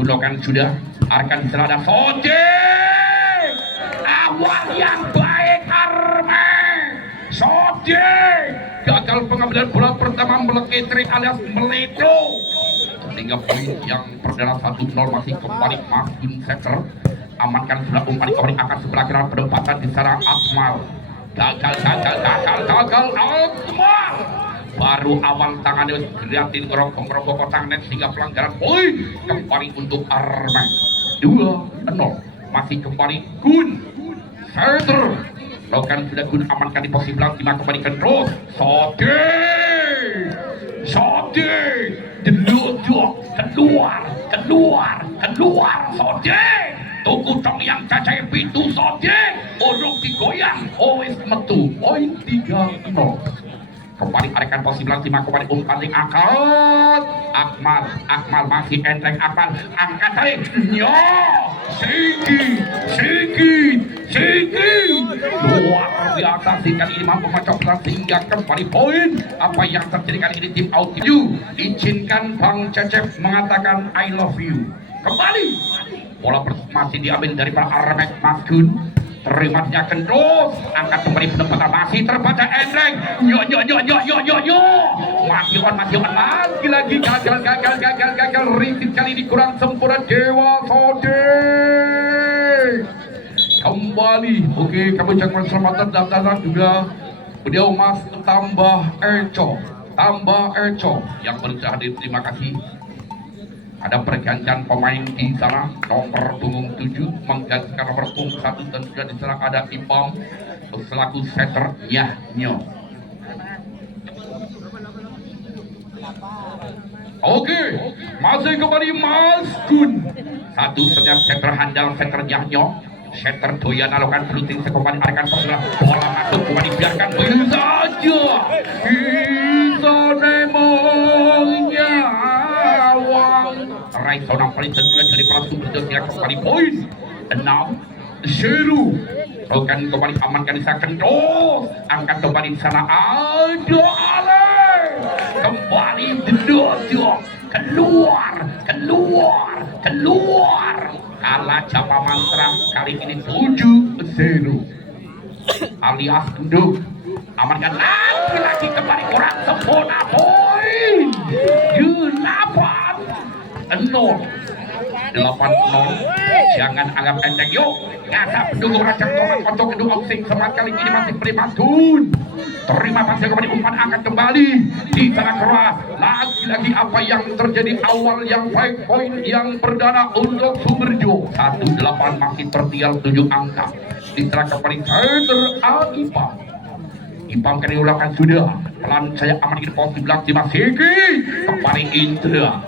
gunakan sudah akan selada Soje awal yang baik Arme Soje gagal pengambilan bola pertama melekitri alias meledro sehingga poin yang perdana 1-0 masih kembali Mas Gun Setter amankan sudah umpan kembali akan sebelah kiri penempatan di sana Akmal gagal Akmal baru awal tangannya dilihatin ngerokok kotak net sehingga pelanggaran poin kembali untuk Arme 2-0 masih kembali Gun Setter lakukan sudah Gun amankan di posisi belakang lima kembalikan terus Sote keluar Sote tuku tong yang cacai pintu Sote urung digoyang wis metu poin 3-0 kembali arekan posisi belakang lima kembali umpan yang angkat Akmal masih enteng Akmal angkat tarik nyo Sigi luar biasa sih kali ini mampu mencopot sehingga kembali poin apa yang terjadi kali ini tim out you izinkan Bang Cecep mengatakan I love you kembali bola masih diambil dari para Armek Mas Gun terimanya terus angkat kembali penempatan masih terbaca enteng yo masih on lagi gagal rintik kali ini kurang sempurna Dewa Sode kembali oke kami ucapkan selamat datang juga beliau Mas tambah Eco yang berusaha hadir terima kasih ada pergantian pemain di sana nomor punggung 7 menggantikan nomor punggung 1 dan juga di sana ada Ipam selaku setter Nyo. Oke, masih kembali Mas Gun satu saja setter handal setter Nyo setter doyan alokan peluting sekembali arekan bola masuk kembali biarkan begitu saja bisa nemongnya Rai seorang paling tentunya dari pelaku berjaya kembali poin 6-0 lakukan kembali amankan di sana terus angkat kembali di sana ada Ale kembali Dodo keluar kalah Japa Mantra kali ini 7-0 alias duduk amankan lagi kembali kurang sempurna poin 8-0 jangan anggap enteng yuk ngasap pendukung raja korban untuk kedua Ausing semangat kali ini masih primatun terima kasih kembali umpan angkat kembali di sana keras lagi apa yang terjadi awal yang baik poin yang perdana untuk Sumberjo 18 masih tertinggal 7 angka di sana kembali center Ipam kali ulangan sudah pelan saya aman di posisi belakang masih kembali Indra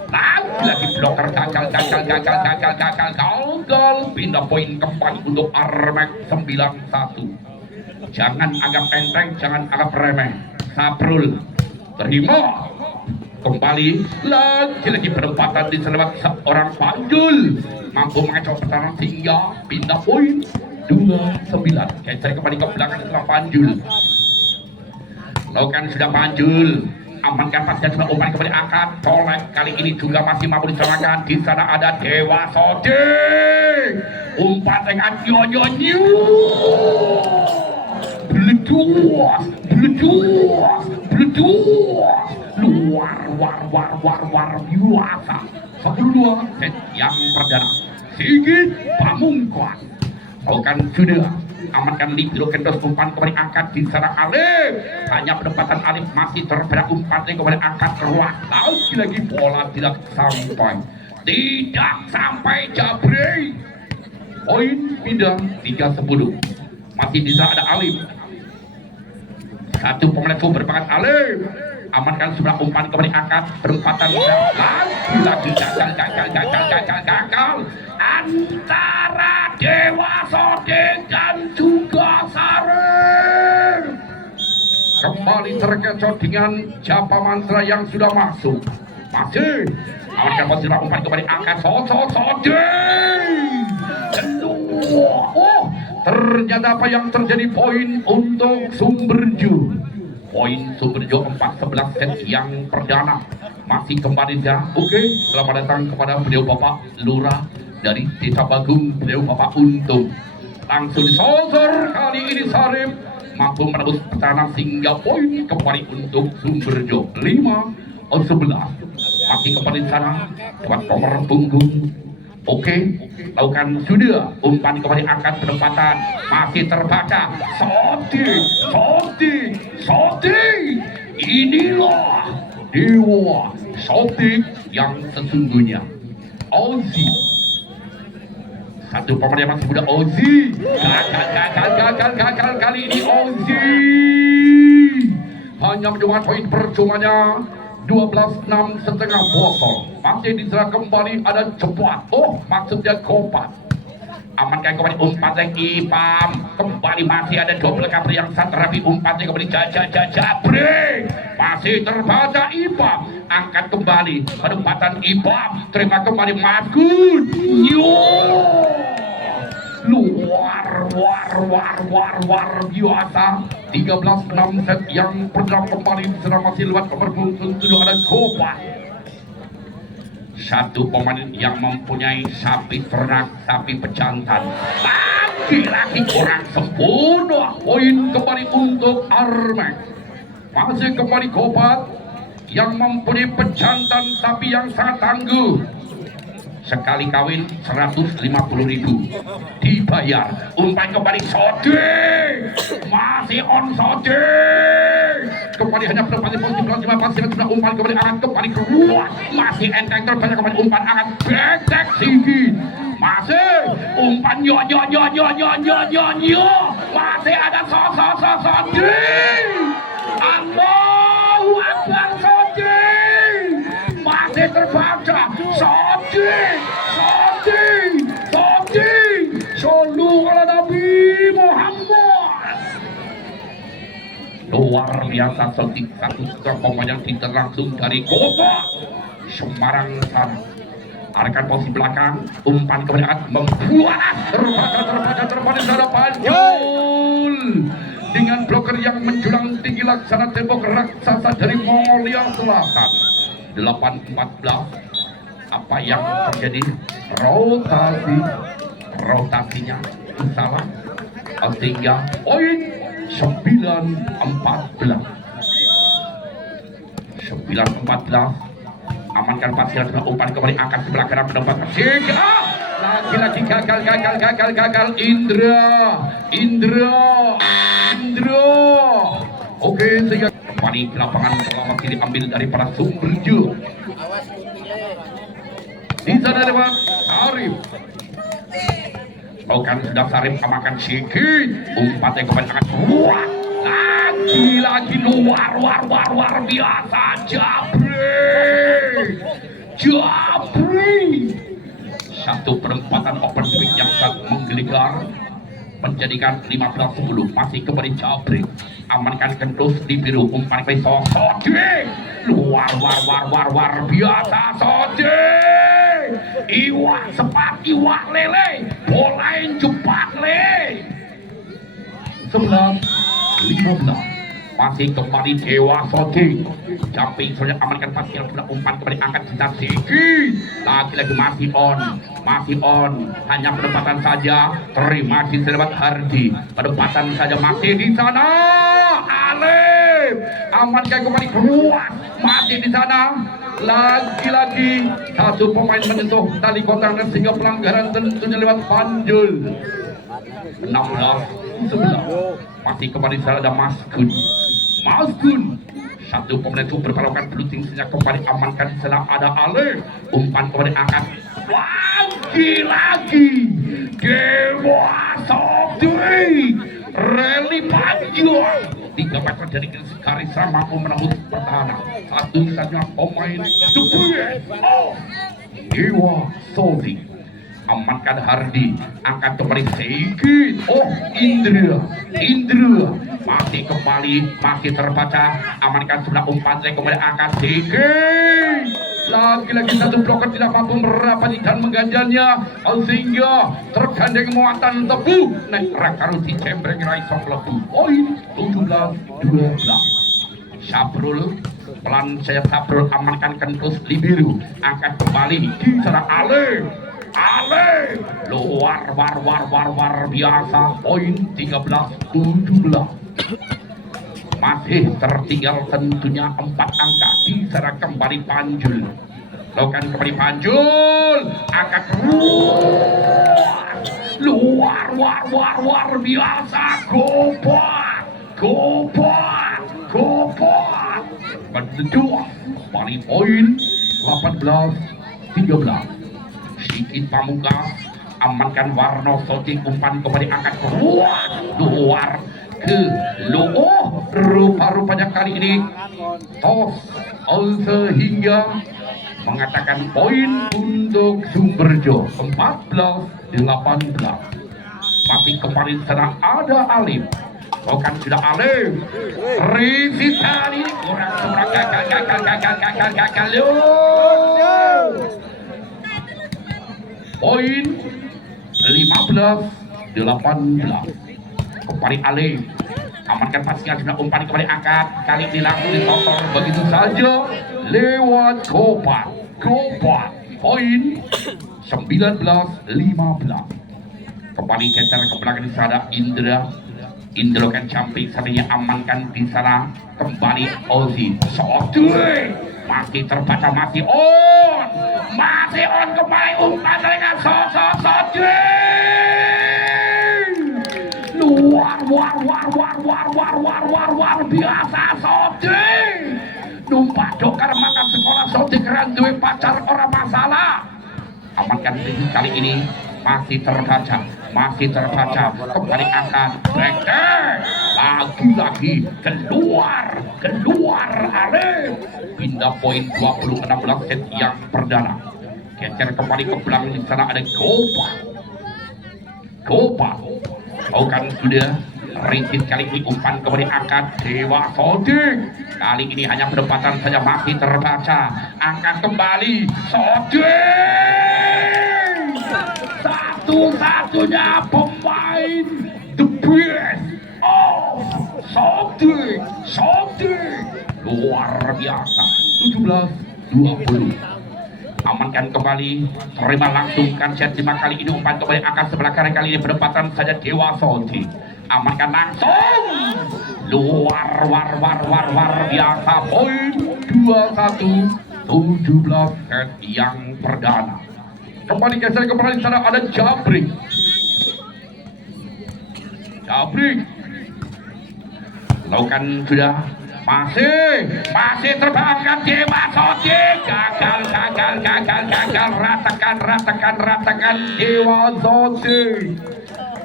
lagi bloker gagal pindah poin kembali untuk Armek 91 jangan anggap enteng jangan anggap remeh Saprul terima kembali lagi penempatan di selebat seorang Panjul mampu mengacau pertahanan sehingga pindah poin 29 geser kembali ke belakang setelah Panjul lakukan sudah Panjul amankan pasnya sudah umpan kembali angkat colek kali ini juga masih mampu diserahkan di sana ada Dewa Sode umpan dengan nyo beleduas luar biasa 1-2 set yang perdana Sigit Pamungkas lakukan sudah amankan libero kendos umpan kembali angkat di sana Alif hanya penempatan Alif masih terberak umpan kembali angkat keluar lagi bola tidak sampai Jabri poin pindah 3-10 masih di sana ada Alif satu pemain berbakat Alif amankan sebelah umpan kembali angkat perempatan lagi gagal antara Dewa Sode dan juga Sarir kembali terkecoh dengan Japa Mantra yang sudah masuk masih amankan sebelah umpan kembali angkat Sode ternyata apa yang terjadi poin untuk Sumberjo poin Sumberjo 4-11 set yang perdana masih kembali ya. Oke, selamat datang kepada beliau Bapak Lurah dari Desa Bagung, beliau Bapak Untung. Langsung disosor kali ini Sarip mampu menembus pertahanan sehingga poin kembali untuk Sumberjo 5-11. Masih kembali di sana buat nomor punggung. Oke, lakukan sudah umpan kembali angkat penempatan masih terbaca. Soti. Inilah dewa Soti yang sesungguhnya. Ozzy, satu pemain yang masih muda. Ozzy gagal kali ini. Ozzy hanya mendapat poin percumanya 12-6 setengah botol. Masih diserang kembali ada cepat. Oh, maksudnya Kopat. Amankan kembali umpan yang Ipam. Kembali masih ada double cover yang sangat rapi. Umpannya kembali Jabri. Masih terbaca Ipam. Angkat kembali penempatan Ipam. Terima kembali Maskun. Luar biasa. 13-6 set yang perdana kembali diserang masih lewat nomor punggung 7 ada Kopa. Satu pemain yang mempunyai sapi ternak, sapi pejantan. Lagi-lagi kurang sempurna. Poin kembali untuk Armek. Masih kembali Kopat yang mempunyai pejantan sapi yang sangat tangguh. Sekali kawin 150.000 dibayar. Umpan kembali Sode, masih on Sode. Kembali hanya berpasir positif 5 pasir sudah umpan kembali angkat kembali keluar. Masih enteng terbanyak kembali umpan angkat betek tinggi. Masih umpan yo. Masih ada Sode. Allahu Akbar Sode. Masih terbaca Sode. Sallu ala Nabi Muhammad. Luar biasa setik satu pemain yang langsung dari Kota Semarang sana. Arahkan posisi belakang, umpan kemudian membuat terbaca sana Panjul dengan bloker yang menjulang tinggi laksana tembok raksasa dari Mongolia Selatan. 8-14. Apa yang terjadi? Rotasinya salah sehingga poin 9-14. Amankan pasir sudah umpan kembali angkat sebelah kanan mendapat sehingga lagi-lagi gagal Indra. Oke, sehingga kembali di lapangan bola masih diambil dari para Sumberjo. Di sana lewat Arif. Bukan sudah Sarip amakan sikit. Umpannya kembali sangat kuat. Lagi luar biasa. Jabri. Satu perempatan open swing yang sangat menggeligar. Menjadikan 15-10. Masih kembali Jabri. Amankan kentus di biru. Umpan besok Sode. Luar biasa Sode. Iwak sepat, iwak lele, bolain cepat le. 11-15. Masih kembali Dewa Sode. Jumping sudah amankan pasir sudah umpan kembali angkat kita sedikit. Lagi-lagi masih on. Hanya penempatan saja. Terima kasih selamat Hardi. Penempatan saja masih di sana. Alif amankan kembali keluar. Masih di sana. Lagi-lagi satu pemain menyentuh tali kotak sehingga pelanggaran tentunya lewat Panjul. 16-11. Masih kembali sana ada Maskun. Satu pemain itu berparokan peluting sehingga kembali amankan di sana ada Ale. Umpan kembali angkat. Lagi-lagi Dewa Sode. Rally Panjul. 3 meter dari Karisa mampu menembus pertahanan. Satu saja pemain Dewa Sode. Amankan Hardi. Angkat kembali sedikit. Indra. Masih kembali. Masih terbaca. Amankan sudah umpan. Kembali angkat sedikit. Lagi-lagi satu bloker tidak mampu merapati dan mengganjalnya sehingga tergandeng muatan tebu naik rakaruti cembreng raisong lebu. Poin 17-12. Sabrul pelan saya Sabrul amankan kentus di biru, angkat kembali di sana Ale luar war biasa, poin 13-17. Masih tertinggal tentunya 4 angka di sana kembali Panjul, lakukan kembali Panjul, angkat luar biasa, Gopot berdua kembali poin 18-13. Sikit Pamungkas amankan Warno Soting, umpan kembali angkat luar ke rupa-rupanya kali ini tos sehingga mengatakan poin untuk Sumberjo 14-18. Masih kembali sana ada Alim, bukan sudah Alim Rizik kali ini kurang seberang gagal poin 15-18. Kembali Alim amankan pastinya sudah umpan kembali angkat, kali ini langsung ditotor begitu saja lewat Gopot poin 19-15. Kembali kejar ke belakang di sana Indra kan camping sananya amankan di sana kembali Ozi Sotuy masih terbaca, masih on kembali umpan dengan Sotuy luar biasa Sotuy numpak dokar maka sekolah Sotuy keren duwe pacar orang masalah. Amankan kali ini masih terbaca kembali angkat breaker lagi keluar Ale pindah poin 20-16 set yang perdana. Geser kembali ke belakang di sana ada Gopot bukan sudah Rintis kali ini umpan kembali angkat Dewa Soting, kali ini hanya pendapatan saja masih terbaca, angkat kembali Soting, satu-satunya pemain the best of Soting luar biasa 17-20. Amankan kembali, terima langsung kan set 5 kali ini umpan kembali angkat sebelah kanan, kali ini berdepatan saja Dewa Soting, amankan langsung luar biasa poin 21-17 set yang perdana. Kembali geser kembali sana ada Jabrik lakukan sudah masih terbangkan Dewa Soting, gagal ratakan Dewa Soting.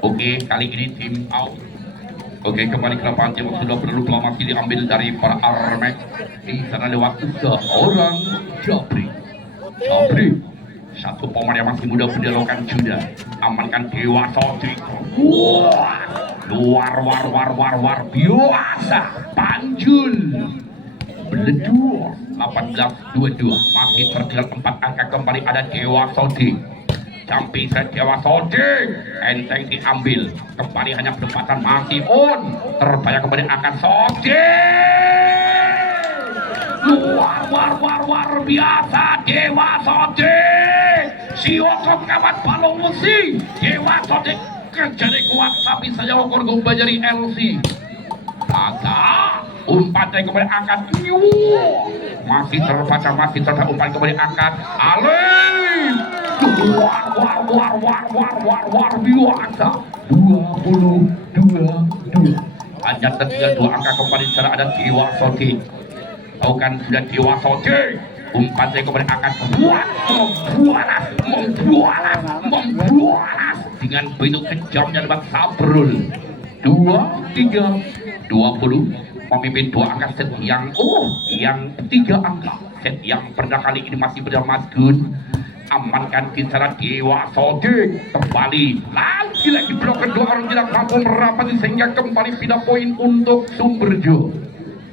Oke, kali ini tim out. Oke, kembali ke lapangan tim sudah perlu masih diambil dari para Armek di sana lewat seorang Jabrik satu pemain yang masih muda berdialogkan sudah amankan Dewa Soting. Luar biasa Panjul beledua 18-22 masih tertinggal 4 angka. Kembali ada Dewa Soting, camping set Dewa Soting enteng diambil, kembali hanya pendapatan masih terbayang kembali akan Soting, luar biasa Dewa Soting, si Okok kawat balong besi Dewa Soting jadi kuat tapi saya ukur gomba jadi LC agak umpan yang kembali angkat masih terbaca umpan kembali angkat Alim luar biasa 22 hanya tertinggal 2 angka. Kembali secara ada Dewa Soting, bukan sudah Dewa Soting, umpan yang kembali angkat membualas dengan begitu kejamnya debat Sabrul 23-20 memimpin 2 angka set yang 3 angka set yang pernah kali ini masih bernama Mas Gun. Amankan kisaran Dewa Soting, kembali lagi blok kedua orang tidak mampu merapat sehingga kembali pindah poin untuk Sumberjo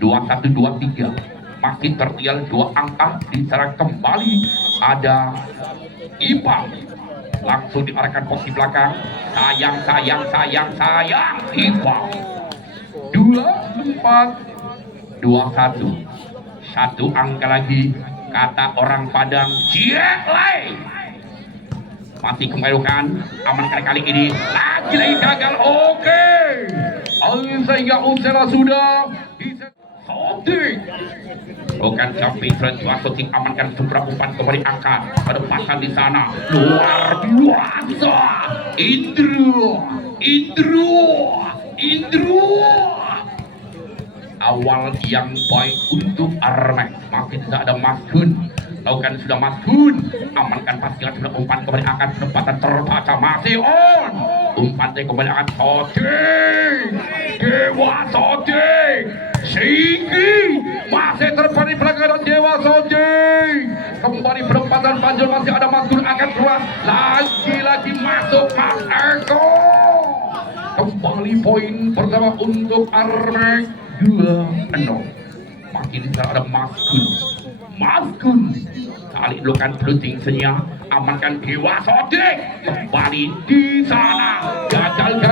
21-23 masih tertinggal 2 angka. Kisaran kembali ada Ipang langsung diarahkan posisi belakang, sayang Ipang 24-22 21. Satu angka lagi, kata orang Padang, Jielai. Masih kembalikan, amankan kali ini, lagi gagal. Oke, sehingga Usela sudah bisa Sotik. Bukan sampai Francois Sotik amankan seberapa umpan kembali angkat, penempatan di sana luar biasa. Indro. Awal yang baik untuk Armek, masih tidak ada Mas Gun. Lakukan sudah Mas Gun, amankan pastikan sudah umpan kembali angkat, penempatan terbaca masih on. Umpan kembali angkat Sotik, Dewa Sotik, Sigi masih terpani pelanggaran Dewa Sotik. Kembali penempatan Panjul masih ada Mas Gun akan keluar, lagi-lagi masuk Mas Eko. Kembali poin pertama untuk Armek 2-0. Makin di sana ada Mas Gun kali dulukan peluting senyap, amankan Dewa Sotik. Kembali di sana gagal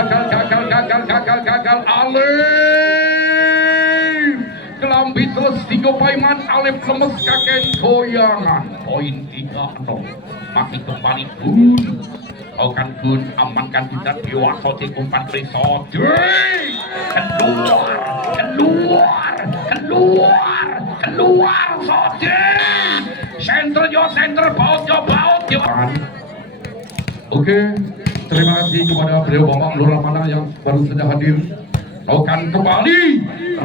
Alif Kelambi terus tiga paiman, Alif lemes kakek goyangan. Poin 3-0. Masih kembali Gun amankan tidak Dewa Sotik, umpan dari Sotik keluar Sotik, center baut. Oke, terima kasih kepada beliau Bapak Lurah Mana yang baru saja hadir. Lakukan kembali,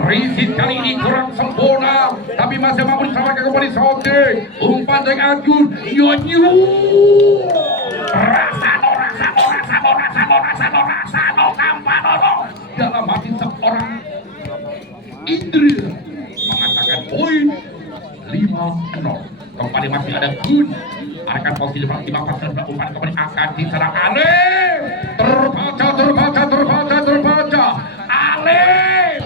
risit kali ini kurang sempurna, tapi masih mampu diselamatkan kembali Sotik. Umpan dari Agun, Nyonyu. Rasano Kampanono dalam hati seorang Indra mengatakan poin 5-0. Kembali masih ada Gun, akan posisi 5% umpan kembali akan diserang Alif. Terbaca Alif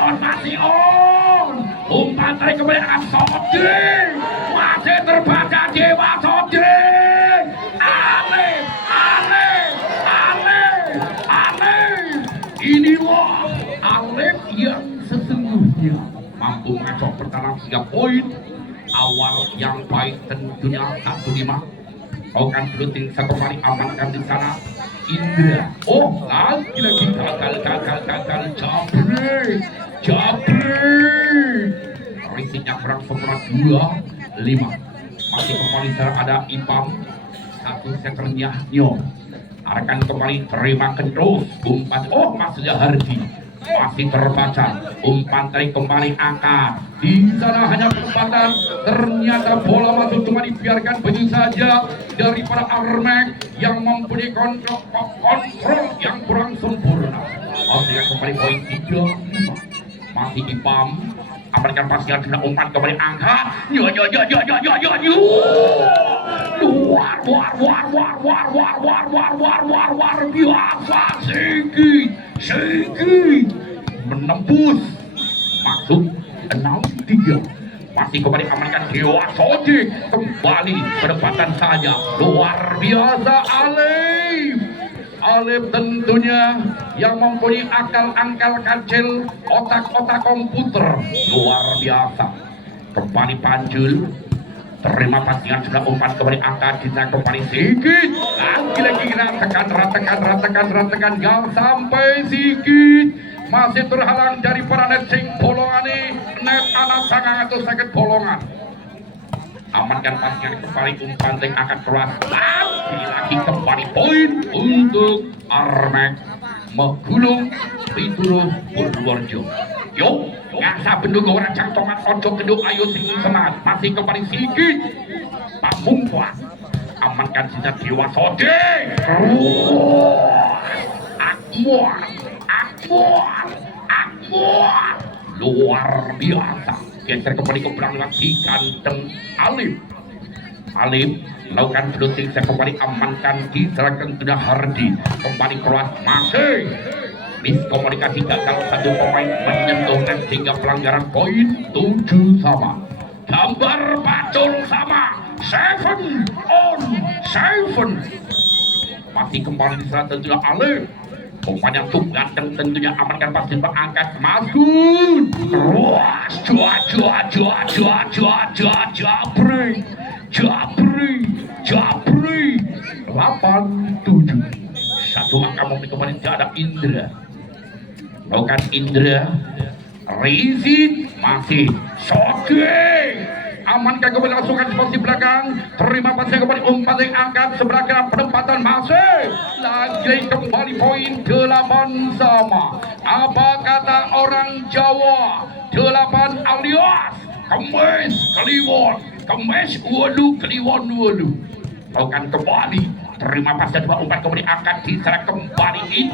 masih on. Umpan tarik kembali akan Sotik, masih terbaca Dewa Sotik. Alif, inilah Alif yang sesungguhnya mampu mengacau pertahanan 3 poin. Awal yang baik tentunya 1-5. Lakukan shooting satu kali, amankan di sana Indra. Lagi gagal Jabri. Risiknya kurang sempurna 2-5. Masih kembali sana ada Ipam, satu seternya Nyo. Akan kembali terima terus umpan. Maksudnya Hardi masih terbaca, umpan tarik kembali angkat. Di sana hanya kesempatan, ternyata bola masuk, cuma dibiarkan begitu saja daripada Armek yang mempunyai kontrol yang kurang sempurna. Masih kembali poin 3-5. Masih Ipam, amankan pastikan sudah umpan kembali angkat. Luar biasa. Sigi menembus masuk 6-3. Masih kembali amankan Dewa Sotik, kembali penempatan saja luar biasa. Alif tentunya yang mempunyai akal kecil, otak komputer luar biasa. Kembali Panjul, terima pastikan sudah umpan kembali angkat, kita kembali sedikit lagi ratekan gak sampai sedikit, masih terhalang daripada net sing bolongan ini, net anak sangat atau sakit bolongan. Amankan pastikan kembali umpan yang akan keras, lagi kembali poin untuk Armek Megulung Pituru Purworejo. Yuk, ngasa bendung orang cantongan ojo kedua ayo sing semangat. Masih kembali sedikit Pamungkwa, amankan sisa Dewa Sotik. Akmuar luar biasa. Geser kembali ke belakang lagi ganteng Alif lakukan shooting, saya kembali amankan, diserahkan sudah Hardi. Kembali keluar, masih miskomunikasi gagal, satu pemain menyentuhkan sehingga pelanggaran poin 7 sama. Gambar pacul sama, 7-on-7. Masih kembali di sana tentunya Alif. Umpan yang tuh ganteng tentunya amankan pasti berangkat Maskun. Ruas Japri 87 satu angka mobil kemarin ada Indra bukan Indra Rizin masih Soge amankan kembali langsungkan di posisi belakang terima pasnya kembali umpan yang angkat sebelah kanan penempatan masih lagi kembali poin 8 sama apa kata orang Jawa 8 alias kemes walu kliwon walu lakukan kembali terima pasnya dua umpan kembali angkat diserang kembali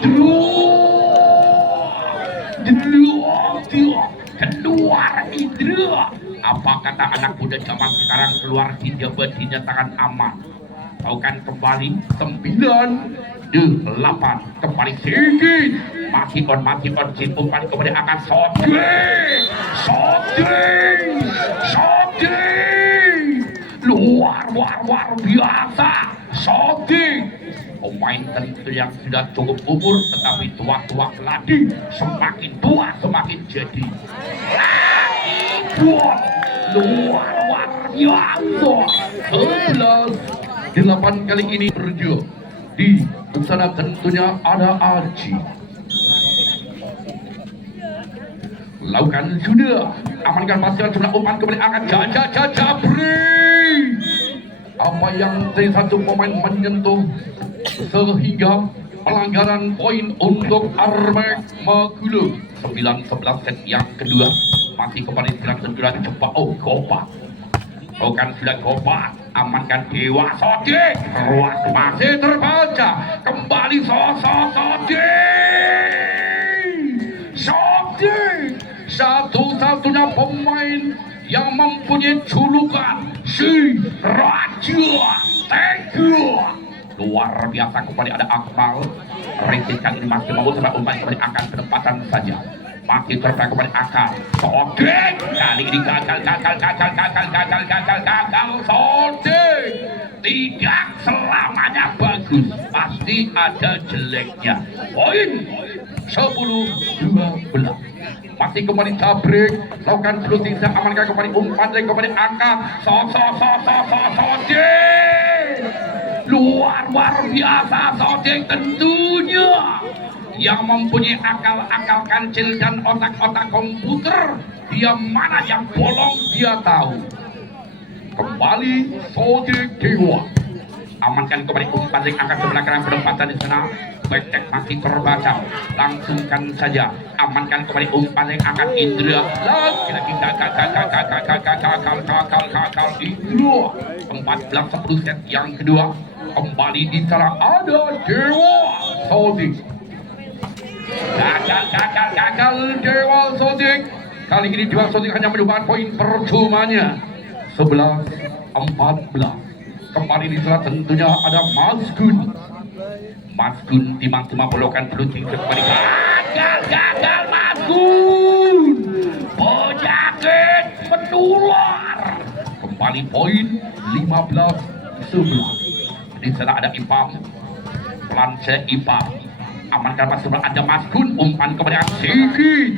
keluar Indra apa kata anak muda zaman sekarang keluar dinyatakan aman lakukan kembali 9-8 kembali sedikit masih on sin umpan kembali akan luar biasa pemain tentu yang sudah cukup umur tetapi tua keladi semakin tua semakin jadi luar biasa 11-8 kali ini berjuang di sana tentunya ada Aji lakukan sudah amankan pastikan sudah umpan kembali akan Japri apa yang dari satu pemain menyentuh sehingga pelanggaran poin untuk Armek Magulu 9-11 set yang kedua masih kembali segera coba Gopa bukan sudah Gopa amankan Dewa Sodik ruas masih terbaca kembali Sodik satu-satunya pemain yang mempunyai julukan si Raja Teguh luar biasa kembali ada Akmal Rizky kali ini masih mau sampai umpan kembali akan penempatan saja masih terbaik kembali akal Sodik kali ini gagal Sodik tidak selamanya bagus pasti ada jeleknya poin 10-12 masih kembali Jabrik lakukan shooting amankan kembali umpan dan kembali angkat Sodik luar biasa Sodik tentunya yang mempunyai akal kancil dan otak komputer dia mana yang bolong dia tahu kembali Sodik Dewa amankan kembali umpan yang akan sebelah kanan penempatan di sana Betek masih terbaca langsungkan saja amankan kembali umpan yang akan Indra lagi gagal Indra 14-10 set yang kedua kembali di sana ada Dewa Sodik gagal Dewa Sodik kali ini Dewa Sodik hanya menyumbang poin percumanya 11-14 kembali di sana tentunya ada Maskun timang-timang belokan peluncing kembali gagal Maskun penyakit menular kembali poin 15-11 di sana ada Ipam Planse Ipam amankan masuk ada Maskun umpan kepada Sigi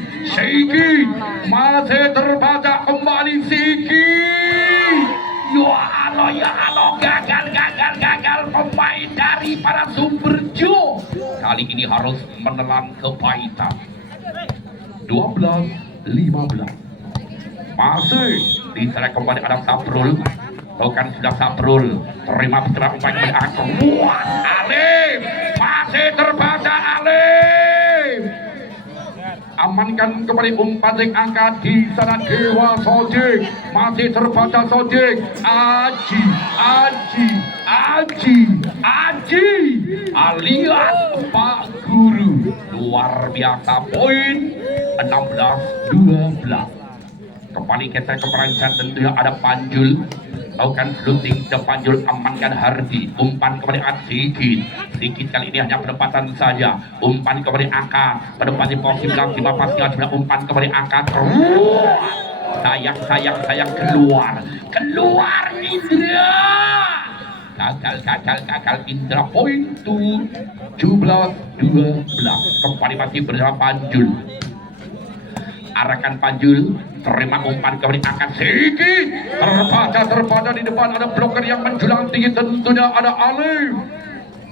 masih terbaca kembali Sigi ya halo gagal pemain dari para Sumberjo kali ini harus menelan kepahitan 12-15 masih diserang kembali ada Saprul bukan sudah Saprul terima setelah umpan kepada Alif masih terbaca Alif amankan kembali umpan yang angkat di sana Dewa Sodik masih terbaca Sodik Aji alias Pak Guru luar biasa poin 16-12 kembali kita ke perancat tentunya ada Panjul lakukan shooting ke Panjul amankan Hardi umpan kembali sedikit kali ini hanya penempatan saja umpan kembali angkat penempatan posisi belakang lima pasnya sudah umpan kembali angkat sayang keluar Indra gagal Indra poin 17-12 kembali masih bersama Panjul. Arahkan Panjul, terima umpan kembali angkat sedikit, terbaca di depan ada bloker yang menjulang tinggi, tentunya ada Alif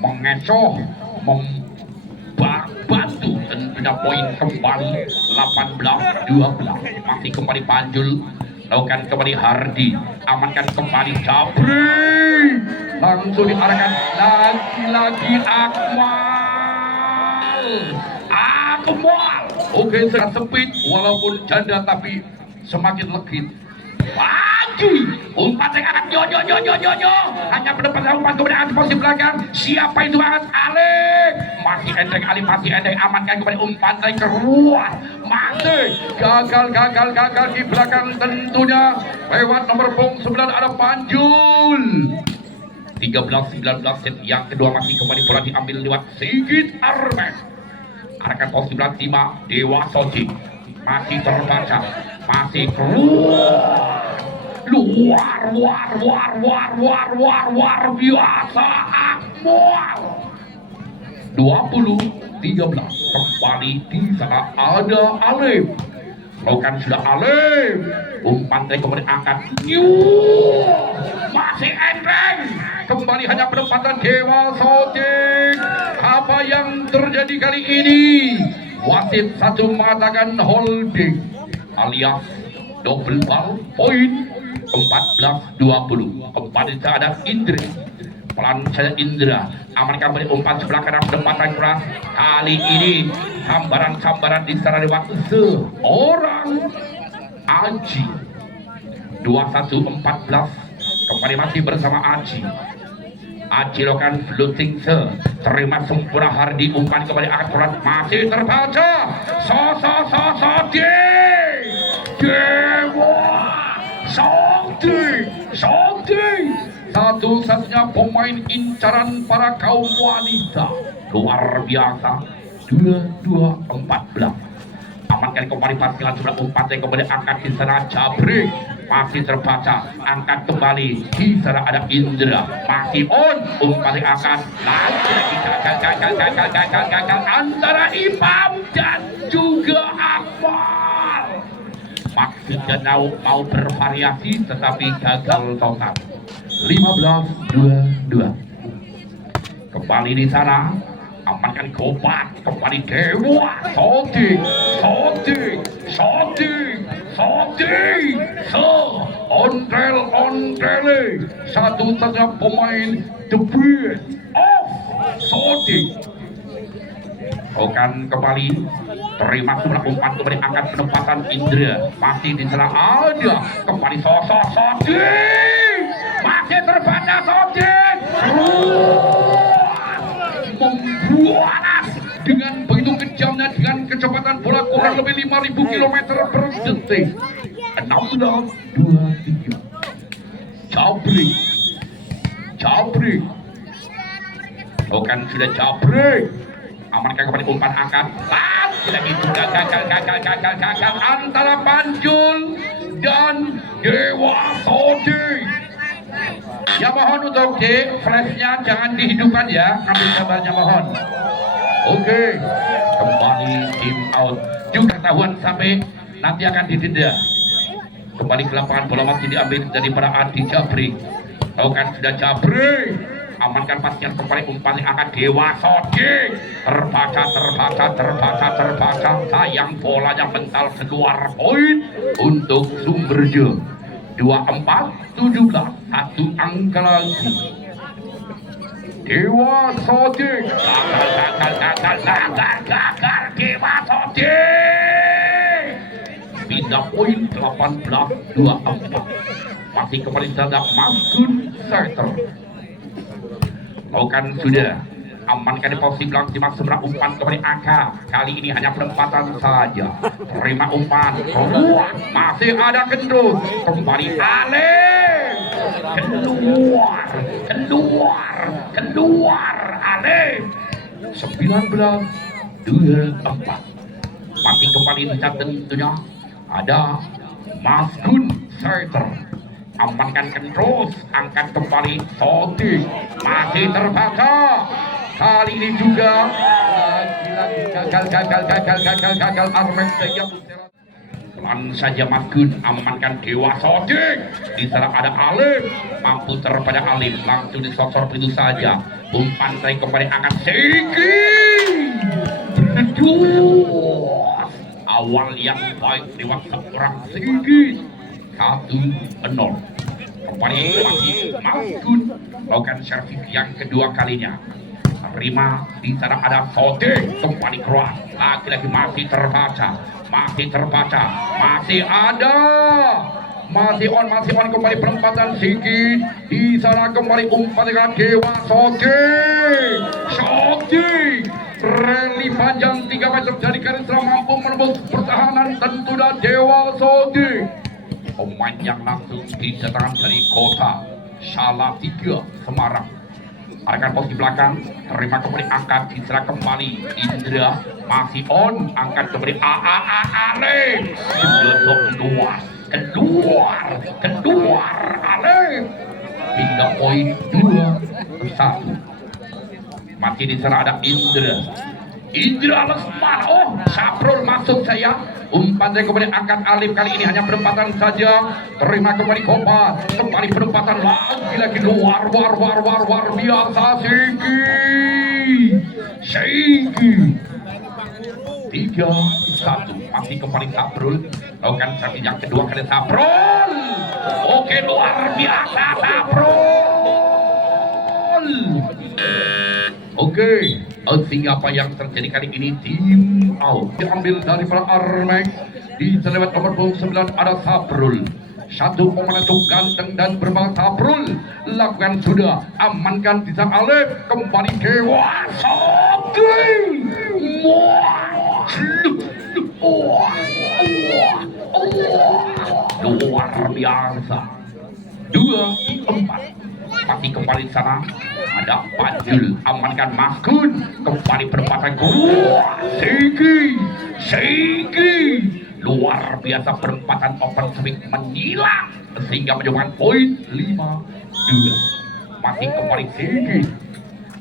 mengecoh membantu, tentunya poin kembali 18-12 masih kembali Panjul, lakukan kembali Hardi, amankan kembali Jabri, langsung diarahkan lagi Akmal. Oke, sangat sempit walaupun janda tapi semakin legit. Lagi umpan yang akan nyo hanya berdepan umpan kemudian posisi belakang. Siapa itu akan Alif? Masih enteng Alif, masih enteng, amankan kembali umpan dari keluar. Masih gagal di belakang, tentunya lewat nomor punggung 9 ada Panjul. 13-19 set yang kedua masih kembali bola diambil lewat Sigit Armes. Arahkan posisi belakang 5 Dewa Soji, masih terbaca, masih luar biasa Akmal. 20-13 kembali di sana ada Alif, lakukan sudah Alif, umpan dari kemudian angkat masih enteng, kembali hanya penempatan Dewa Soji. Apa yang terjadi kali ini? Wasit satu mengatakan holding alias double ball, poin 14-20 kembali ada Indra. Pelan saja Indra, amankan kembali umpan sebelah kanan penempatan keras. Kali ini sambaran di sana lewat seorang Aji. 21-14 kembali masih bersama Aji. Aji lakukan floating terima sempurna Hardi, umpan kembali akan keras, masih terbaca Sakti satu-satunya pemain incaran para kaum wanita, luar biasa. 22-14 amankan kembali pasangan sudah umpan yang kembali angkat di sana Jabri, masih terbaca, angkat kembali di sana ada Indra, masih on, umpan yang akan lagi gagal antara Imam dan juga Akmal. Maksudnya mau bervariasi tetapi gagal total. 15-22 kembali di sana, amankan Gobat, kembali Dewa Soji, ontel satu-satunya pemain the best of Soji. Bukan kembali terima sudah umpan kembali angkat penempatan Indra, masih di sana ada kembali sosok Soji, masih terbaca Soji membuat dengan begitu kejamnya, dengan kecepatan bola kurang lebih 5.000 km per detik. 16-23 Jabri bukan sudah Jabri, amankan kembali umpan angkat lagi gagal antara Panjul dan Dewa Soji. Ya mohon untuk flashnya jangan dihidupkan ya, ambil gambarnya mohon. Oke, kembali tim out, juga ketahuan sampai nanti akan didenda. Kembali ke lapangan bola masih diambil dari para Adi Jabri, lakukan sudah Jabri, amankan pastian kembali umpan yang akan Dewa Soji, terbaca, sayang bolanya mental keluar, poin untuk Sumberjo. 24-17 satu angka lagi. Dewa Soji gagal Dewa Soji pindah poin 18-24 masih kembali terhadap Maskun Serter. Lakukan sudah, amankan di posisi belakang simak seberang umpan kembali angka, kali ini hanya penempatan saja, terima umpan keluar, masih ada Kendus, kembali Alif, keluar Alif. 19-24 masih kembali dicat, tentunya ada Maskun Serter, amankan terus, angkat kembali Sodik, masih terbaca. Kali ini juga gagal Armen Jaya pelan saja Magun amankan Dewa Sodik. Di sana ada Alif, mampu terpada Alif, langsung disosor begitu saja. Umpan saya kembali angkat Sigi. Awal yang baik lewat seorang Sigi. 1-0. Kembali masih Magun melakukan servis yang kedua kalinya. Terima di sana ada Sodik, kembali keluar. Lagi-lagi masih terbaca. Masih ada, masih on kembali perempatan Sigi. Di sana kembali umpan dengan Dewa Sodik, rally panjang 3 meter dari garis mampu menembus pertahanan tentu dan Dewa Sodik. Pemain yang langsung didatangkan dari kota Salatiga, Semarang. Arahkan pos di belakang, terima kembali angkat, diserah kembali Indra, masih on, angkat kembali Alif, keluar Alif, hingga poin 2-1. Masih di sana ada Indra Lesman, Saprul maksud saya. Umpan dari kembali angkat Alif, kali ini hanya perempatan saja. Terima kembali Kopa, kembali perempatan lagi luar biasa Sigi 3-1. Masih kembali Saprul, lakukan servis yang kedua kali Saprul. Oke, luar biasa Saprul. Oke, sehingga apa yang terjadi kali ini, tim out diambil dari para Armek. Di selewat nomor 9 ada Saprul, satu pemenang ganteng dan berbang. Saprul lakukan sudah, amankan di sana Alif, kembali Dewa Sodik. Luar biasa. 2-4. Masih kembali di sana ada Pajul, amankan Maskun, kembali perempatan Sigi, luar biasa perempatan open swing menilang sehingga menyumbangkan poin 5-2. Masih kembali Sigi,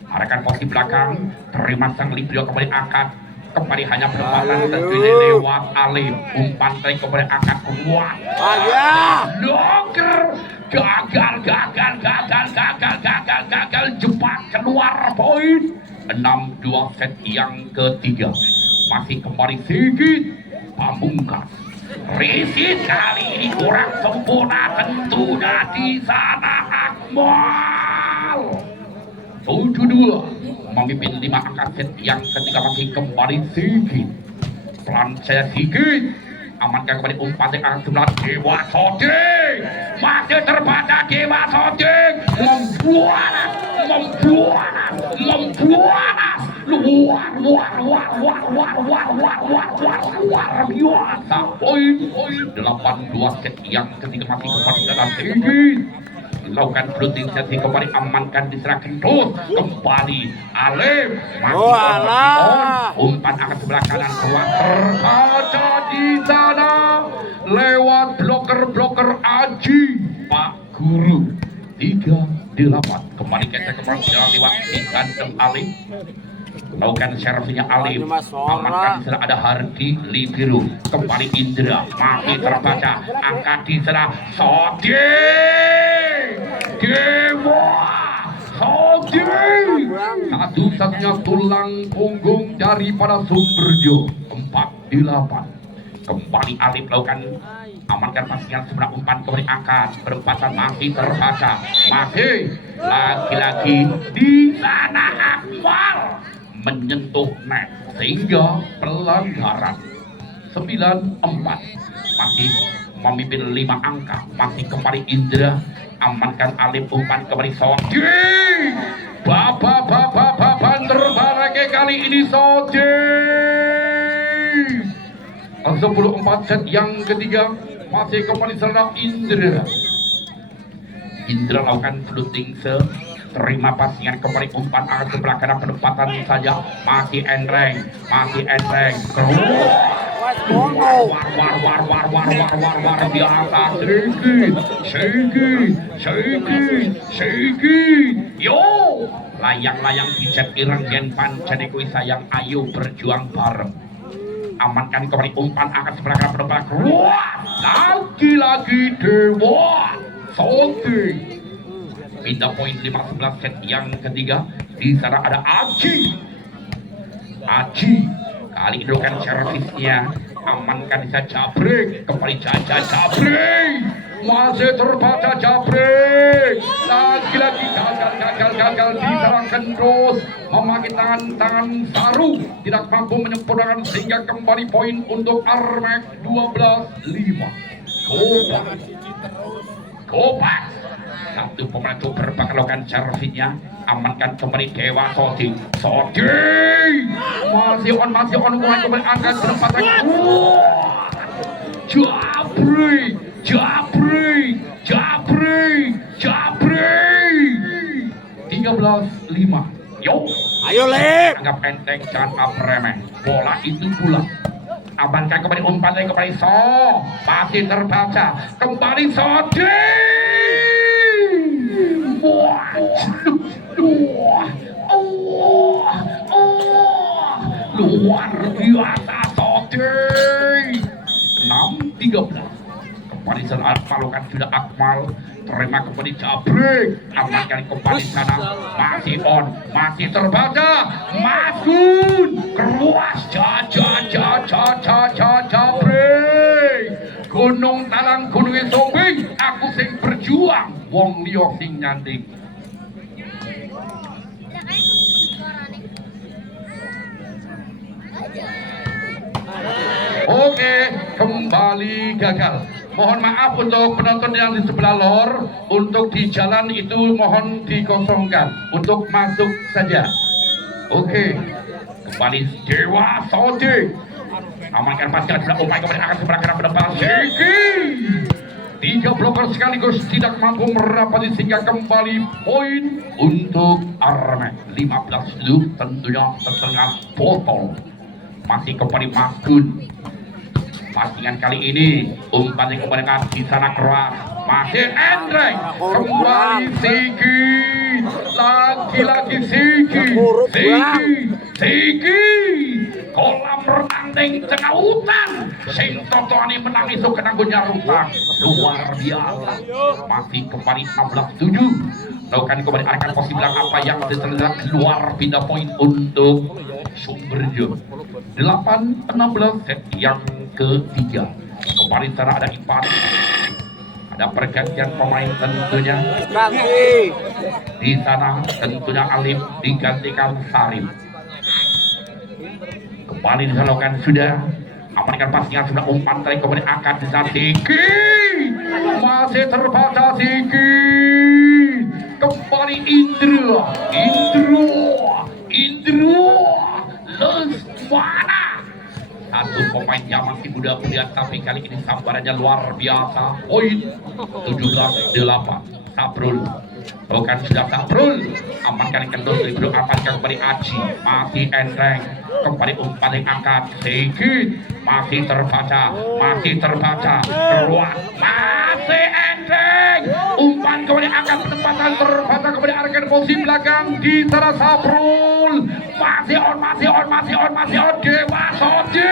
arahkan posisi belakang, terima sang Librio kembali angkat, kembali hanya perempatan tentunya lewat Alif. Umpan tadi kembali angkat kuat. Doker gagal cepat keluar poin 6-2 set yang ketiga. Masih kembali Sigit Pamungkas. Risit kali ini kurang sempurna tentunya di sana Akmal. 7-2 memimpin 5 angka set yang ketiga. Masih kembali Sigit, pelan saya Sigit, amankan kembali umpan yang akan sebelah Dewa Sodik, masih terbaca Dewa Sodik membuat luar biasa poin 8-2 set yang ketiga. Masih kembali dalam Sigit, lakukan floating sesi kembali, amankan diserahkan terus kembali Alif, umpan akan sebelah kanan keluar, terbaca di sana lewat bloker Aji Pak Guru. 3-8 kembali kita kembali jalan lewat di kandang Alif, lakukan servisnya Alif, amankan di sana ada Hardi Libiru, kembali Indra, masih terbaca, angkat di sana Dewa Sodik, satu-satunya tulang punggung daripada Sumberjo. 4-8 kembali Alif, lakukan amankan pasingan sebelah umpan kembali angkat, perempatan masih terbaca, masih lagi-lagi di sana Akmal menyentuh net sehingga pelanggaran. 9-4 masih memimpin 5 angka. Masih kembali Indra, amankan Alif, umpan kembali Sodik, bapak terbarake kali ini Sodik. 10-4 set yang ketiga. Masih kembali serta Indra lakukan floating terima pasingan kembali umpan akan sebelah kanan, penempatan saja masih enreng keluar war biasa. Segi. Yo, layang-layang dicat ireng yen pancen kuwi sayang, ayo berjuang bareng. Amankan kembali umpan akan sebelah berdepan. Wah, lagi-lagi Dewa Sonti. Pindah poin 15 set yang ketiga. Di sana ada Aji. Kali ini kan servisnya. Amankan bisa Jabrik. Kembali Jaja Jabrik. Masih terbaca Jabrik. Lagi-lagi gagal diserangkan terus. Memakai tangan Saru. Tidak mampu menyempurnakan sehingga kembali poin untuk Armek 12-5. Kopas. Satu pemain super bakal lakukan servisnya. Amankan kembali Dewa Sodi. Masih on mulai kembali angkat berempatan. Jabri 13-5. Yo, ayo Lek, anggap enteng, jangan remeh. Bola itu pula. Amankan kembali umpan lagi kembali masih terbaca kembali Sodi. Luar biasa Sodi. 6-13. Kembali sana Palukan sudah Akmal. Terima kembali Jabrik. Amankan kembali sana. Masih terbaca. Masun. Keruas. Jabrik. Gunung Talang Gunung Sombing. Aku sing berjuang. Wong liya sing nyanding. Oke, kembali gagal. Mohon maaf untuk penonton yang di sebelah lor. Untuk di jalan itu mohon dikosongkan. Untuk masuk saja. Oke, kembali Dewa Sodi. Amankan pasca sudah upaya kembali akan seberang ke depan. Segi. 3 bloker sekaligus tidak mampu merapati sehingga kembali poin untuk Armek 15 dulu, tentunya setengah botol. Masih kembali Maskun. Pasingan kali ini umpan yang kembali di sana keras. Masih Andre. Kembali Sigi. Lagi-lagi Sigi. Kolam renang di tengah hutan. Sing Totoani menang itu kena gonya rutang. Luar biasa. Masih kembali 16-7. Lakukan kembali akan posisi bilang apa yang terlihat keluar pindah poin untuk Sumberjo. 8-16 set yang ketiga. Kembali sana ada Ipan. Ada pergantian pemain tentunya. Di sana tentunya Alif digantikan Sarif. Kembali disalurkan sudah. Amankan pasingan sudah umpan tadi kembali akan disatiki. Masih terbaca Sigi. Kembali Indra. Lesmana. Satu pemain yang masih muda-muda tapi kali ini sambarannya luar biasa. Poin 17-8. Sabrul. Bukan sudah Sabrul. Amankan kendor dari belum amankan kembali Aji. Masih enteng. Kembali umpan yang angkat. Sedikit. Masih terbaca. Keluar. Masih enteng. Umpan kembali angkat. Penempatan terbaca kembali arahkan posisi belakang di sana Sabrul. Masih on. Dewa Sodi.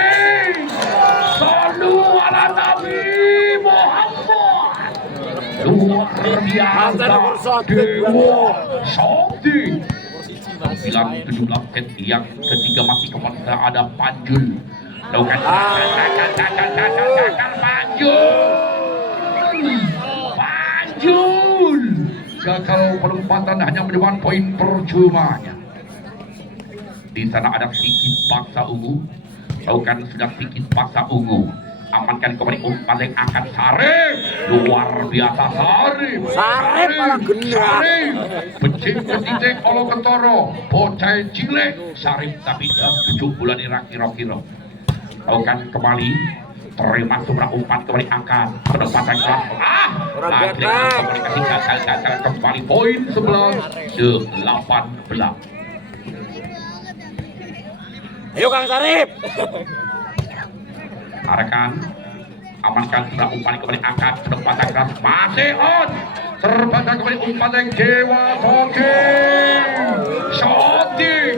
Sallu ala Nabi Muhammad. Luar biasa Dewa Sodi. 9-17 set yang ketiga masih kembali ada Panjul. Lakukan Panjul. Gagal penempatan hanya mendapat poin percumanya. Di sana ada sedikit paksa ungu. Lakukan sudah sedikit paksa ungu. Amankan kembali umpan yang akan Sarif. Luar biasa Sarif malah genah. Becik ketitik olo ketoro. Bocah cilik Sarif tapi jam 7 bulan ini kira-kira. Lakukan kembali. Terima seberang umpan kembali angkat. Penempatan kelas. Komunikasi gagal kembali poin 11-18. Ayo Kang Sarif. Arahkan, amankan sudah umpan kembali angkat penempatan keras masih on. Terbaca kembali umpan yang Dewa Shooting,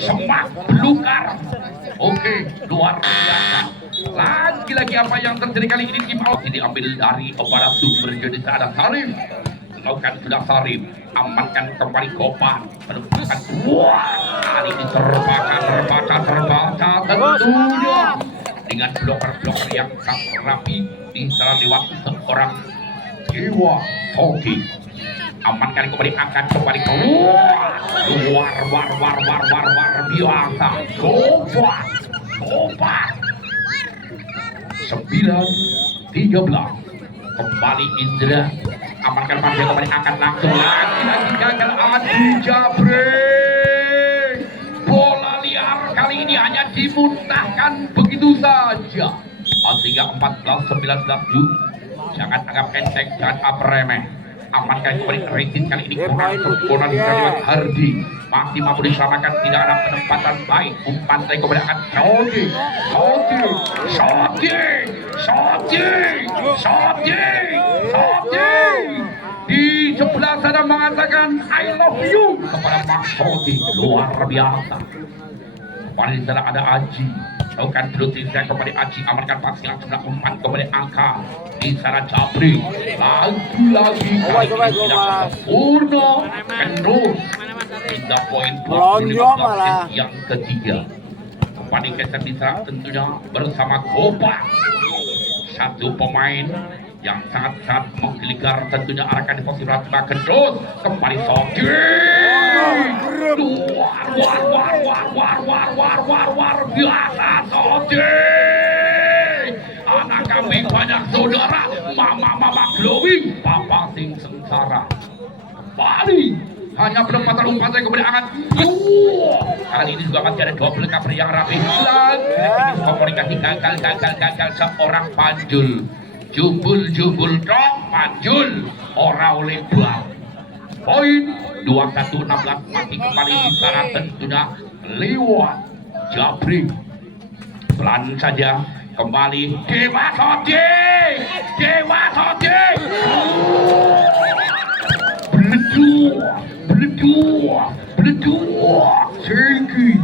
semak belukar. Oke, luar biasa. Lagi-lagi apa yang terjadi kali ini tim out diambil dari Opara Sumber jadi ada Sarif. Lakukan sudah Sarif, amankan kembali Gopar, penempatan kali ini terbaca tentunya dengan bloker-bloker yang sangat rapi di sana lewat seorang Dewa Hoki. Amankan kembali angkat kembali keluar biasa Gopar 9-13 kembali Indra. Amankan panjang kembali angkat langsung lagi gagal Adi Jabrik. Bola liar kali ini hanya dimuntahkan begitu saja. Sehingga 14-19 jangan anggap enteng, jangan remeh. Amankan kembali rating kali ini kurang sempurna di lewat Hardi, masih mampu diselamatkan, tidak ada penempatan baik. Umpan dari kembali akan shooting di sebelah sana mengatakan I love you kepada Mas Shooting. Luar biasa. Kembali di sana ada Aji, lakukan berutisnya kembali Aji, amankan pasti langsung umpan kembali angka di sana Jabri. Lagi kali ini tidak sempurna, kendor hingga poin 25 yang ketiga. Kembali kita bisa tentunya bersama Gopar, satu pemain yang sangat menggeligar tentunya akan di posisi Ratma Kendus. Kembali Shooting, luar biasa Shooting. Anak kami banyak saudara, mama glowing, papa sing sengsara. Kembali hanya penempatan umpan yang kemudian angkat. Kali ini juga masih ada dua pelengkap yang rapi. Lagi komunikasi gagal seorang Panjul. Jubul dong Panjul ora oleh bal. Poin 21-16 masih kembali di sana tentunya lewat Jabri. Pelan saja kembali Dewa Shooting. Beleduk Segi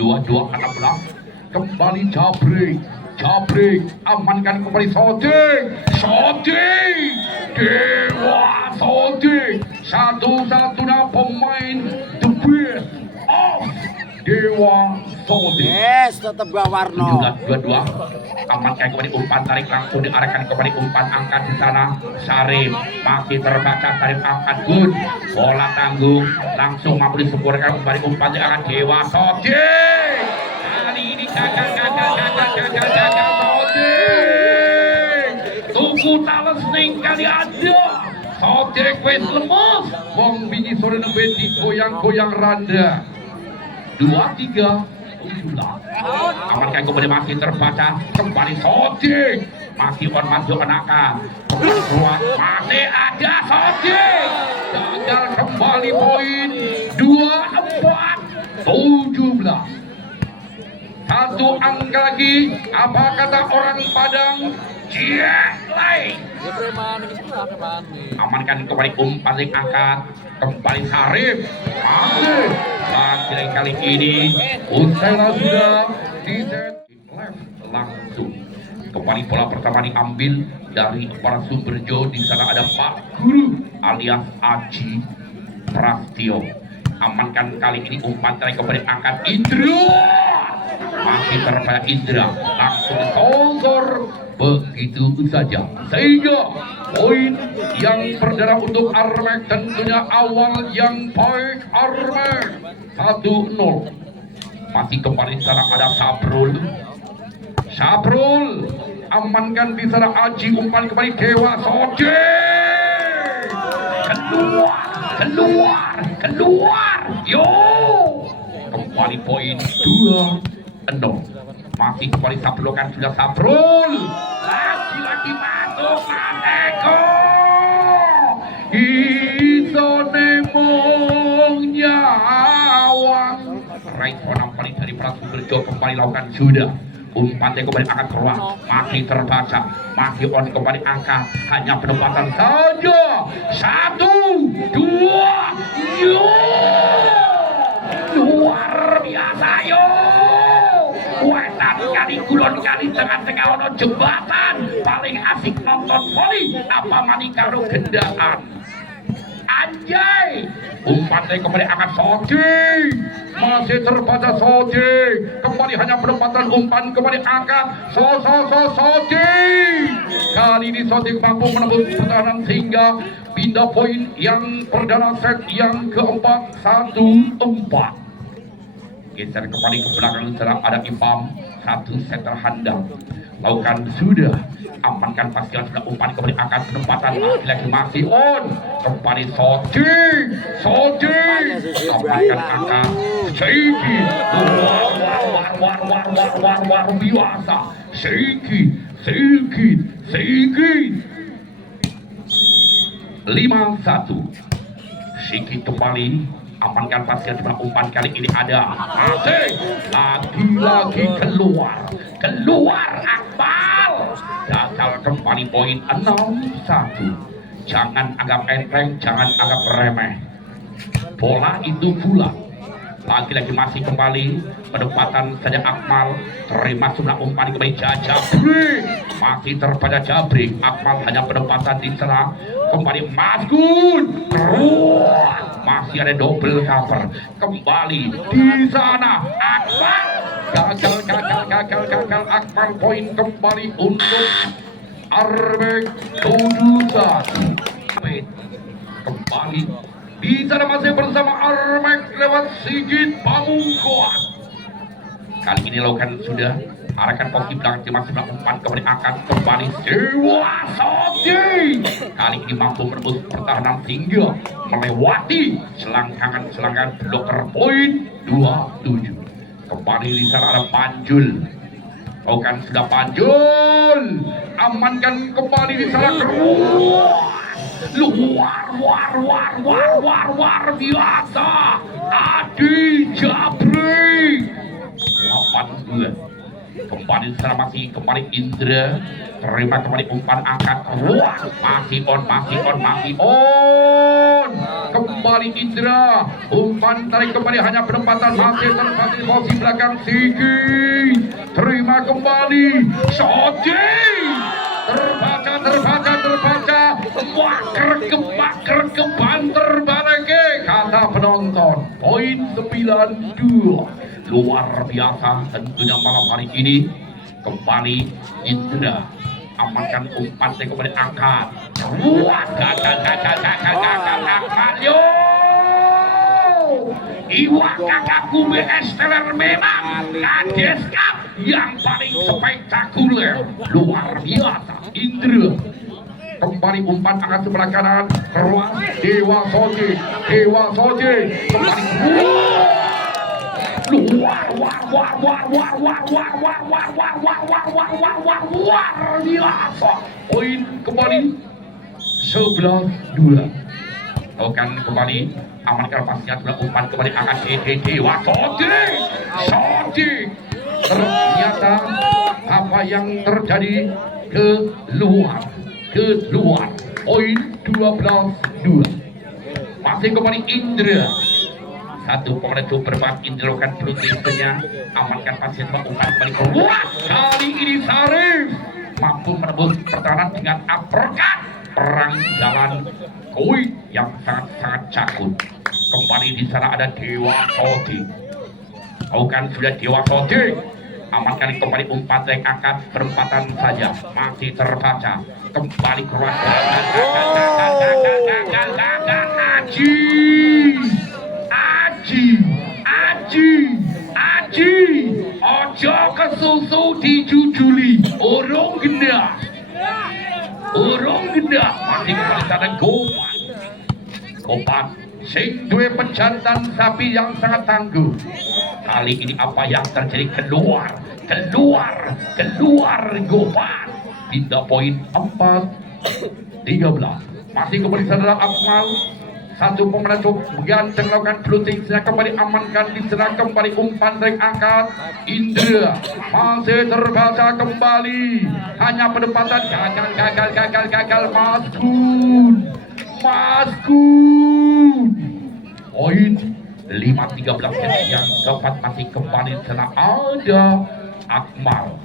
22-16 kembali Jabrik, amankan kembali Shooting, Dewa Shooting, satu-satunya pemain the best of Dewa Shooting. Yes, tetap gua Warno. 22, amankan kembali umpan tarik langsung diarahkan kembali umpan angkat di sana. Sarif masih terbaca, Sarif angkat good, bola tanggung langsung mampu disempurnakan kembali umpan diarahkan Dewa Shooting. Kali ini gagal Shooting. Tunggu tales ning kali ada. Shooting wis lemes. Wong biji sore nembe goyang-goyang randa. 2-3 amankan kembali masih terbaca kembali Shooting, masih on maju anaknya keluar, masih ada Shooting, gagal kembali poin 24-17. Satu angka lagi, apa kata orang Padang? Jelai. Amankan kembali umpan yang angkat kembali Sarif, masih lagi kali ini usai sudah di set left langsung kembali bola pertama diambil dari para Sumberjo. Di sana ada Pak Guru alias Aji Prastio. Amankan kali ini umpan terakhir kembali angkat Indra, masih terbaca Indra langsung ditongkor begitu saja, sehingga poin yang berdarah untuk Armek tentunya awal yang baik Armek 1-0. Masih kembali di sana ada Sabrul, amankan di sana Aji, umpan kembali Dewa Shooting, keluar, yo kembali poin 2-0. Masih kembali Sablokan sudah Sabrul, lagi masuk Eko iso nemong nyawang right on kali dari muncul kembali lakukan sudah. Umpannya kembali angkat keluar, masih terbaca, masih on kembali angkat, hanya penempatan saja. 1, 2, yo, luar biasa yo. Wetan kali kulon kali tengah-tengah ono jembatan, paling asik nonton voli apa maning karo gendaan. Anjay, umpannya kembali angkat Soji, masih terbaca Soji, kembali hanya penempatan umpan kembali angkat Soji. Kali ini Soji mampu menembus pertahanan sehingga pindah poin yang perdana set yang keempat 1-4. Geser kembali ke belakang setelah ada Ipam, 1 set terhandang. Lakukan sudah, amankan pastikan sudah umpan kembali angkat penempatan lagi masih on. Kembali Soji, amankan angkat Seiki, war biasa. Seiki. 5-1. Seiki kembali. Amankan pastikan sebelah umpan kali ini ada masih lagi keluar Akmal, gagal kembali poin 6-1. Jangan anggap enteng, jangan anggap remeh, bola itu bola. Lagi-lagi masih kembali penempatan saja Akmal, terima sebelah umpan kembali Jabrik, masih terbaca Jabrik. Akmal hanya penempatan di serang kembali Masgun, terus masih ada double cover kembali di sana. Akmal gagal Akmal, poin kembali untuk Arbek 7-1. Kembali di sana masih bersama Armek lewat Sigit Pamungkuan. Kali ini lakukan sudah arahkan posisi belakang tim sebelah umpan kembali angkat kembali Dewa Soji. Kali ini mampu menembus pertahanan hingga melewati selangkangan bloker poin 27. Kembali di sana ada Panjul. Lakukan sudah Panjul, amankan kembali di sana luar biasa Adi Jabrik 8-2. Kembali secara masih kembali Indra, terima kembali umpan angkat masih on. Kembali Indra, umpan tarik kembali hanya penempatan masih terpati posisi belakang Sigi, terima kembali Soji, terbaca waker banter bareke kata penonton. Poin 9-2, luar biasa tentunya malam hari ini. Kembali Indra, amankan umpan kembali angkat, gagal yo. Iwak kakakku BS Teler memang Kades Cup yang paling spektakuler, luar biasa. Indra kembali umpan angkat sebelah kanan, ruang Dewa Soji kembali luar biasa. Poin kembali 11-2. Lakukan kembali, amankan pastikan sebelah umpan kembali angkat Dewa Soji. Ternyata apa yang terjadi keluar. Poin 12-2. Masih kembali Indra, satu pemain berbat Indra lakukan protesnya, amankan pasien umpan kembali keluar. Kali ini Sarif mampu menembus pertahanan dengan uppercut, perang jalan Koi yang sangat cakut. Kembali di sana ada Dewa Soji. Lakukan sudah Dewa Soji, amankan kembali umpan yang angkat perempatan saja, masih terbaca. Kembali keluar Aji ojo kesusu dijujuli urung gendah masih kembali sana Gopan sing duwe pejantan sapi yang sangat tangguh. Kali ini apa yang terjadi? Keluar Gopan. Pindah poin 4-13. Masih kembali saudara Akmal, Satu pemain ganteng lakukan blocking, kembali amankan, diserang kembali umpan ring angkat Indra, masih terbaca kembali, hanya penempatan gagal Maskun poin 5-13 yang keempat masih kembali di sana ada Akmal,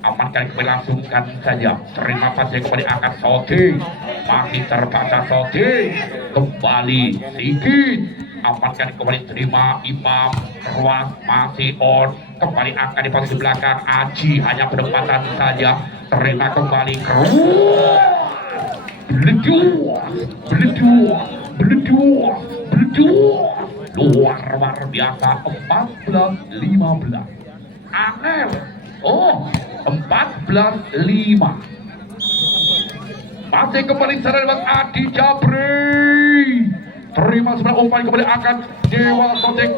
amankan kembali, langsungkan saja, terima pasnya kembali angkat Sogi, masih terbaca Sogi, kembali sedikit, amankan kembali, terima Imam, ruang masih on, kembali angkat di posisi belakang Aji, hanya penempatan saja, terima kembali luar biasa 14-15 Angel. Oh, 14-5. Masih kembali secara Bang Adi Jabri. Terima sebelah umpan kembali akan Dewa Sotek.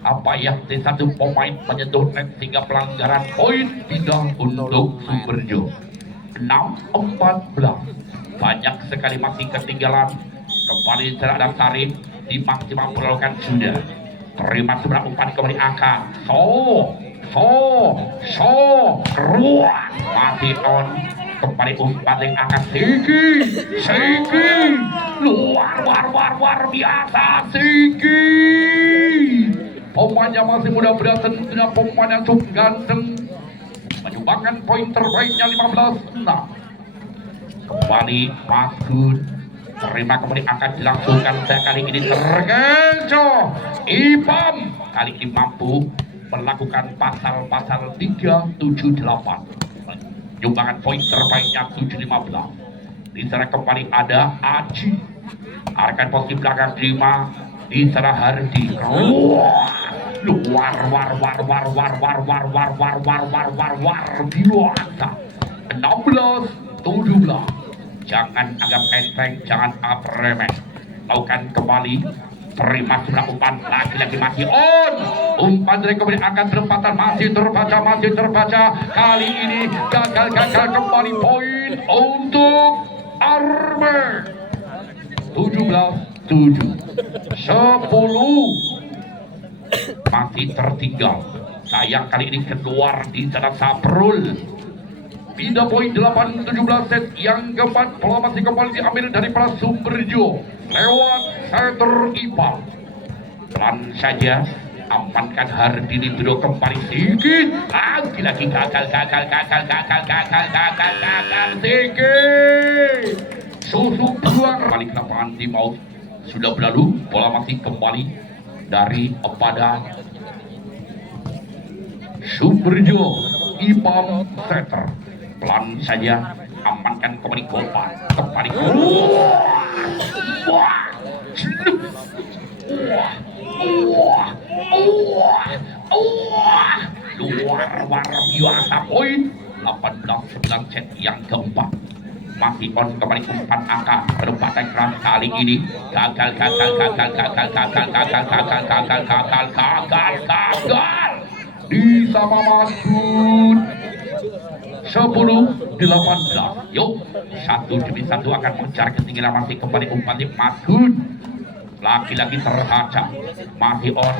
Apa yang satu pemain menyentuh net sehingga pelanggaran poin tidak untuk Sumberjo. 6-14. Banyak sekali masih ketinggalan. Kembali secara Adam Sarif dimaksimal perlakukan sudah. Terima sebelah umpan kembali akan ruang masih on, kembali umpan yang akan Sigi luar biasa Sigi, pemainnya masih muda tentunya pemain yang cukup ganteng, menyumbangkan poin terbaiknya 15-6. Kembali Masud, terima kembali akan dilangsungkan, kali ini terkecoh Ipam, kali ini mampu melakukan pasal-pasal 378, menyumbangkan poin terbaiknya 7-15. Di sana kembali ada Aji, arahkan posisi belakang terima, di sana Hardi luar biasa 16-17. Jangan anggap enteng, jangan anggap remeh, lakukan kembali. Terima sebelah umpan, lagi-lagi masih on, umpan dari kembali akan berempatan, masih terbaca, kali ini gagal kembali, poin untuk Arme 17-7. 10 masih tertinggal, sayang kali ini keluar di sana Saprul. Pindah poin 8-17 set yang keempat, bola masih kembali diambil dari para Sumberjo lewat setter Ipal. Pelan saja, amankan Hardi didorong kembali sedikit, lagi-lagi gagal sedikit, susu buang balik lapangan di maut sudah berlalu, bola masih kembali dari pada Sumberjo Ipal setter. Pelan saja, amankan kembali Gopa, kembali luar biasa, poin 18-9 set yang keempat. Masih on kembali umpan angka berempatan keras, kali ini gagal di sama Masud 10-18. Yuk, satu demi satu akan mengejar ketinggalan, masih kembali umpan di Masud, lagi-lagi terbaca, masih on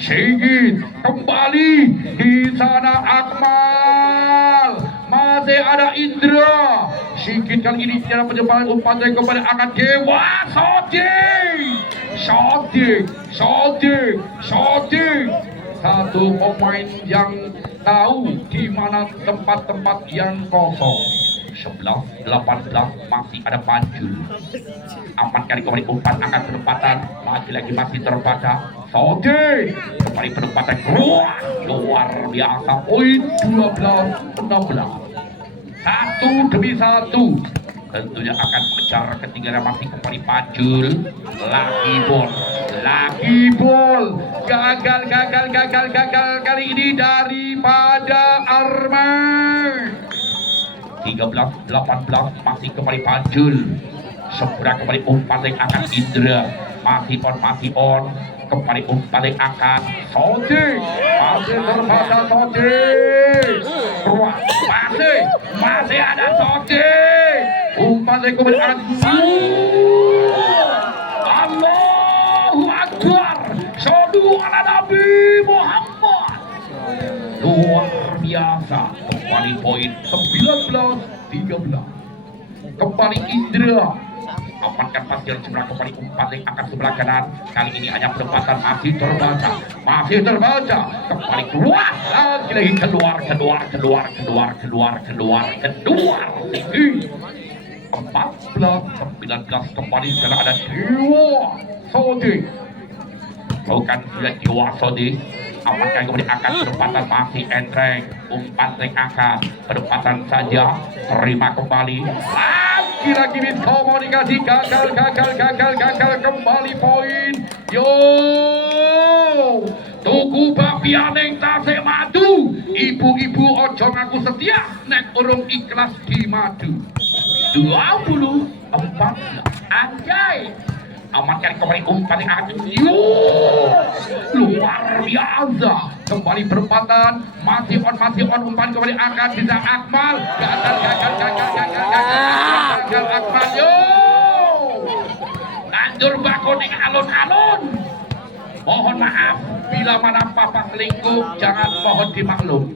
Sigit kembali di sana Akmal, masih ada Indra, Sigit kali ini tidak menyebarkan umpan dari kembali akan Dewa Sotik. Satu pemain yang tahu di mana tempat-tempat yang kosong. 11-18 masih ada Panjul, amankan kembali umpan akan penempatan, lagi-lagi masih terbaca Sodik, kembali penempatan luar biasa, poin 12-16. Satu demi satu tentunya akan mengejar ketinggalan, masih kembali Panjul, lagi bol gagal kali ini daripada Arman. 13-18 masih kembali Panjul, seberang kembali umpan yang akan Indra, masih on, kembali umpan yang akan Sodik, masih terbaca Sodik, masih ada Sodik, umpan yang kembali akan ala Nabi Muhammad. Luar biasa. Kembali poin 19-13. Kembali Indra. Amankan pasir sebelah kembali umpan yang akan sebelah kanan. Kali ini hanya penempatan masih terbaca. Kembali keluar lagi keluar. Tinggi 14-19 kembali karena ada Dewa Sodi. Bukan sudah Dewa Sodi. Amankan kemudian akan penempatan masih entreng. Umpan yang akan penempatan saja. Terima kembali. Lagi miskomunikasi gagal kembali poin. Yo tuku babi aneng tasik madu. Ibu-ibu ojo ngaku setia nek urung ikhlas di madu. 24 anjay. Amankan kembali umpan yang akan luar biasa. Kembali berempatan, masih on umpan kembali akan bisa Akmal. Gagal Akmal. Yo lanjur bakoning alun-alun. Mohon maaf bila mana papa selingkuh, jangan mohon dimaklum.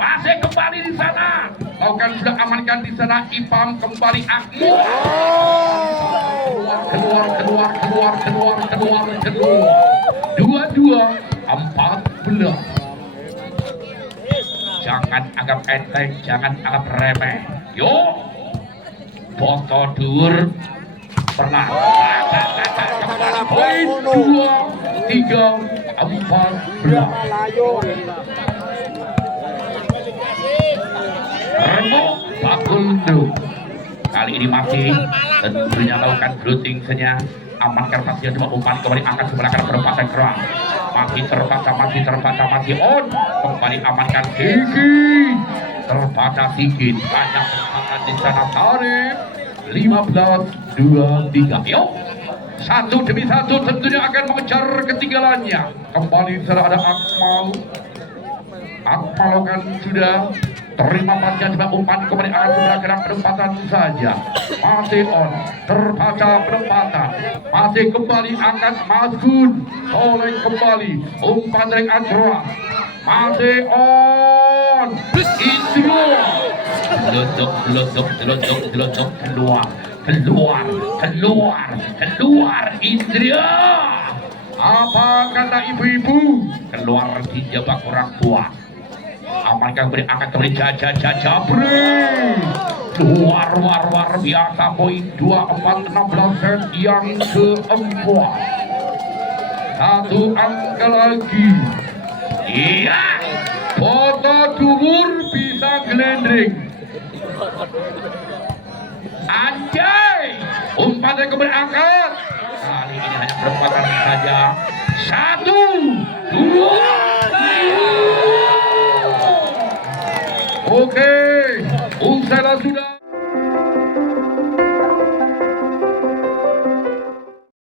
Masih kembali di sana. Lakukan sudah amankan di sana. Ipam kembali Akmal. Keluar. 22-14. Jangan anggap enteng, jangan anggap remeh. Yuk, foto dur pernah. Poin 2-3-14. Remuk Bakuldu. Kali ini masih tentunya melakukan blooting saja. Amankan pasir dua umpan kembali akan sebelah kanan perempatan keras. Masih on. Kembali amankan Sigit. Terbaca Sigit. Banyak kesempatan di sana. Tarik 15-23. Yuk, satu demi satu tentunya akan mengejar ketinggalannya. Kembali sana ada Akmal. Akmal kan sudah terima pasnya coba umpan kembali akan sebelah kanan penempatan saja. Masih on, terbaca penempatan. Masih kembali akan Masgun. Oleh kembali umpan dari Ajwa. Masih on. Indra. Delodok keluar Indra. Apa kata ibu-ibu? Keluar dijebak orang tua. Amankan beri angkat kembali Jabri. Luar biasa poin 24-16 set yang keempat. Satu angka lagi. Iya, foto dhuwur bisa gelendring. Anjay, umpannya kembali angkat. Kali ini hanya perempatan saja. 1, 2, 3. Oke, usai sudah.